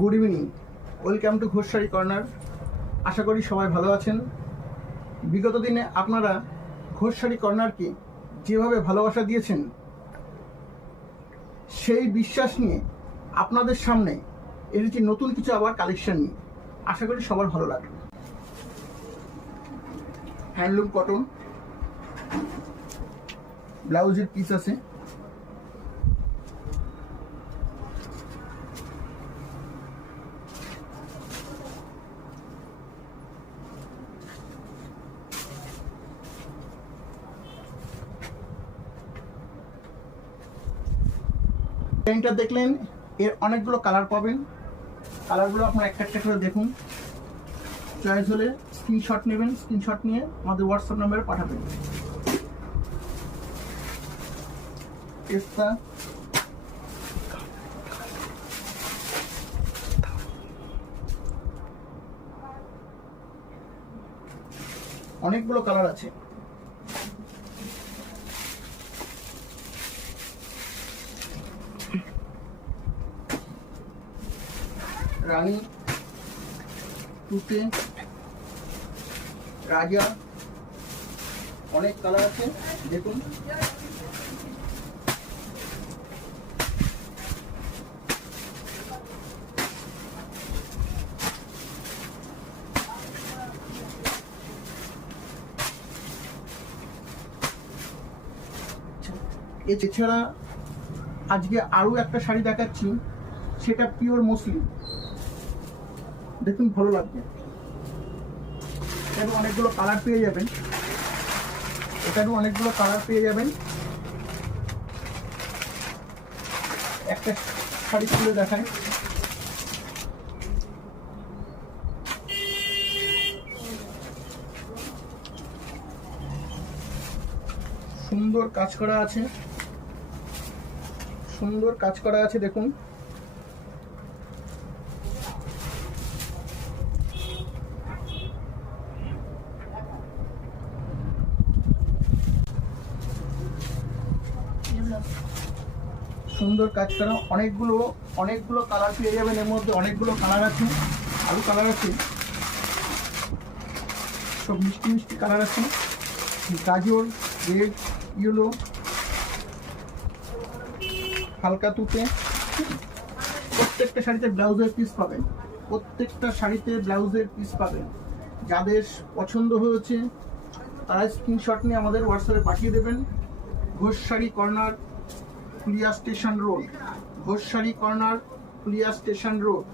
Good evening, welcome to Ghosh Sari Corner. আশা করি সবাই ভালো আছেন। বিগত দিনে আপনারা ঘোষ শাড়ি কর্নারকে যেভাবে ভালোবাসা দিয়েছেন, সেই বিশ্বাস নিয়ে আপনাদের সামনে এসেছি নতুন কিছু আবার কালেকশন নিয়ে। আশা করি সবার ভালো লাগবে। হ্যান্ডলুম কটন ব্লাউজের পিস আছে, ডিজাইনটা দেখলেন, এর অনেকগুলো কালার পাবেন। কালারগুলো আপনারা একটা একটা করে দেখুন। চয়েস হলে স্ক্রিনশট নেবেন, স্ক্রিনশট নিয়ে আমাদের হোয়াটসঅ্যাপ নাম্বারে পাঠাবেন। পেস্তা, অনেকগুলো কালার আছে। রানী, তুতে, রাজা, অনেক কালার আছে, দেখুন। এছাড়া আজকে আরো একটা শাড়ি দেখাচ্ছি, সেটা পিওর মসলিন। দেখুন, ভালো লাগবে। এটারও অনেকগুলো কালার পেয়ে যাবেন, একটা শাড়ি খুলে দেখায়। সুন্দর কাজ করা আছে, দেখুন। সুন্দর কাজ করা, অনেকগুলো কালার পেয়ে যাবেন। এর মধ্যে অনেকগুলো কালার আছে, আরো কালার আছে, সব মিষ্টি মিষ্টি কালার আছে। গাজর, রেড, ইয়েলো, হালকা তুতে। প্রত্যেকটা শাড়িতে ব্লাউজের পিস পাবেন। যাদের পছন্দ হয়েছে তারা স্ক্রিনশট নিয়ে আমাদের হোয়াটসঅ্যাপে পাঠিয়ে দেবেন। Ghosh Sari corner, Phulia station road.